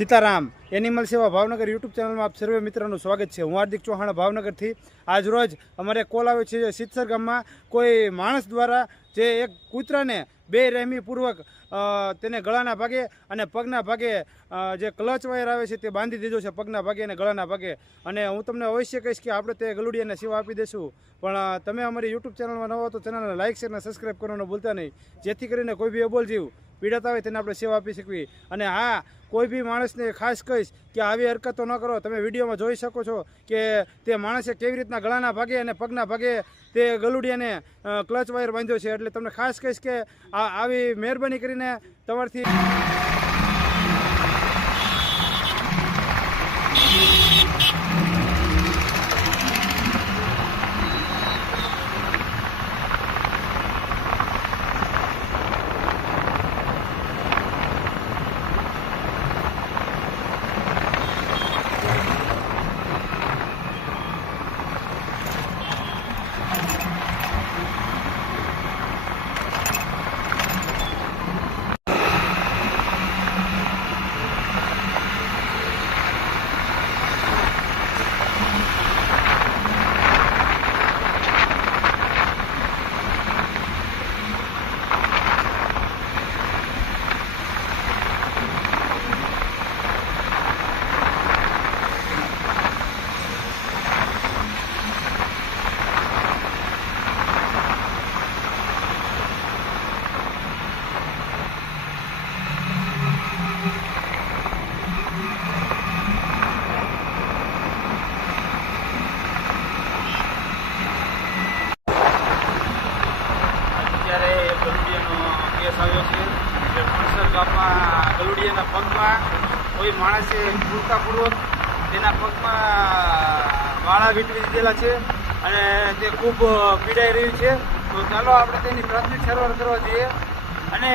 સીતારાम animal સેવા Bhavnagar YouTube ચેનલમાં આપ સર્વે મિત્રોનું સ્વાગત છે। હું હાર્દિક ચૌહાણ ભાવનગરથી। આજ રોજ અમારે કોલ આવ્યો છે સિત્સર ગામમાં કોઈ માણસ દ્વારા જે એક કૂતરાને બેરહેમીપૂર્વક તેને ગળાના ભાગે અને પગના ભાગે જે ક્લચ વાયર આવે છે તે બાંધી દીધો છે પગના ભાગે અને ગળાના ભાગે। અને હું તમને અવશ્ય કહીશ કે આપણે તે ગલુડિયાને સેવા આપી દઈશું, પણ તમે અમારી યુટ્યુબ ચેનલમાં નવા હો તો ચેનલને લાઇક શેર અને સબસ્ક્રાઈબ કરવાનું ભૂલતા નહીં, જેથી કરીને કોઈ બી અબોલ જીવ પીડાતા હોય તેને આપણે સેવા આપી શકીએ। અને હા, કોઈ બી માણસને ખાસ કહીશ કે આવી હરકતો ન કરો। તમે વિડીયોમાં જોઈ શકો છો કે તે માણસે કેવી રીતના ગળાના ભાગે અને પગના ભાગે તે ગલુડિયાને ક્લચ વાયર બાંધ્યો છે। એટલે તમને ખાસ કહીશ કે આવી મહેરબાની કરીને તમારથી ગામમાં ગલુડિયાના પગમાં કોઈ માણસે ક્રૂરતાપૂર્વક તેના પગમાં વાળા વીંટવી દીધેલા છે અને તે ખૂબ પીડાઈ રહ્યું છે। તો ચાલો આપણે તેની પ્રાથમિક સારવાર કરવા જઈએ। અને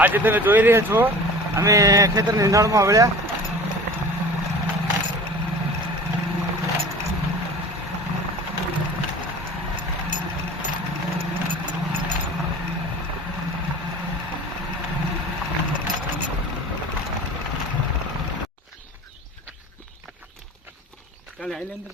આજે તમે જોઈ રહ્યા છો અમે ખેતરની નિંદાણમાં વળ્યા। ચાલે આઈલેન્ડ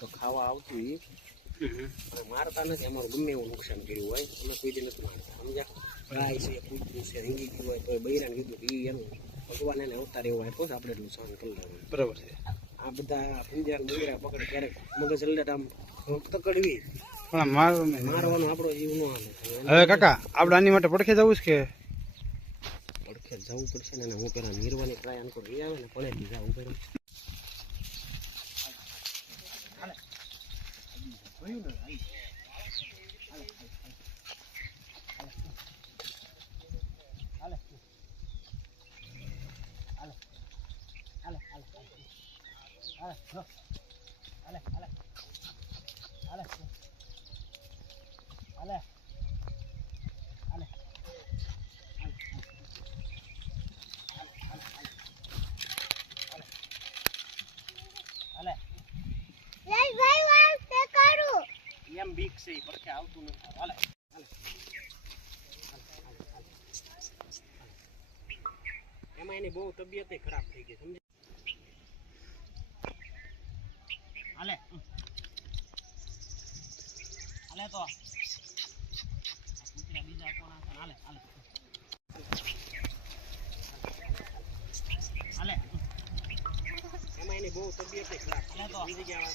તો ખાવા આવતું મારતા નથી। અમારું ગમે એવું નુકસાન કર્યું હોય અમે કોઈ દી નથી મારતા, સમજ્યા? ગાય છે, કૂતરું છે, રીંગી ગયું હોય તો બૈરાને કીધું કે એનું ભગવાન એને અવતાર એવો આપ્યો છે, આપણે એટલું સહન કરી લેવાનું। બરાબર છે। આ બધા પૂંજા બૈરા પકડે ક્યારેક મગજ અલ્લટ આમ તકડવી પણ મારવાનો આપણો જીવ નો હાલે। હવે કાકા આપણે આની માટે પડખે જવું છે કે પડખે જવું પડશે ને? હું પેલા નિર્વાની ટ્રાય આનકો લઈ આવે ને પડે જ જવું પડે। ભાઈ તે કર છે એ પડખે આવતું નથી. હાલે એમાં એની બહુ તબિયત ખરાબ થઈ ગઈ સમજે. હાલે હાલે તો કૂતરા બીજા કોના છે? હાલે હાલે હાલે એમાં એની બહુ તબિયત ખરાબ બીજી ગયા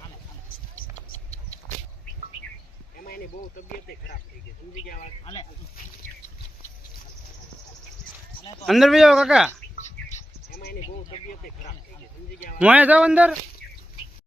હાલે હાલે એમાં એની બહુ તબિયત ખરાબ થઈ ગઈ સમજી ગયા વાત. હાલે અંદર બી જાઓ કાકા, એમાં એની બહુ તબિયત ખરાબ થઈ ગઈ સમજી ગયા હું અહીંયા જાઉં અંદર.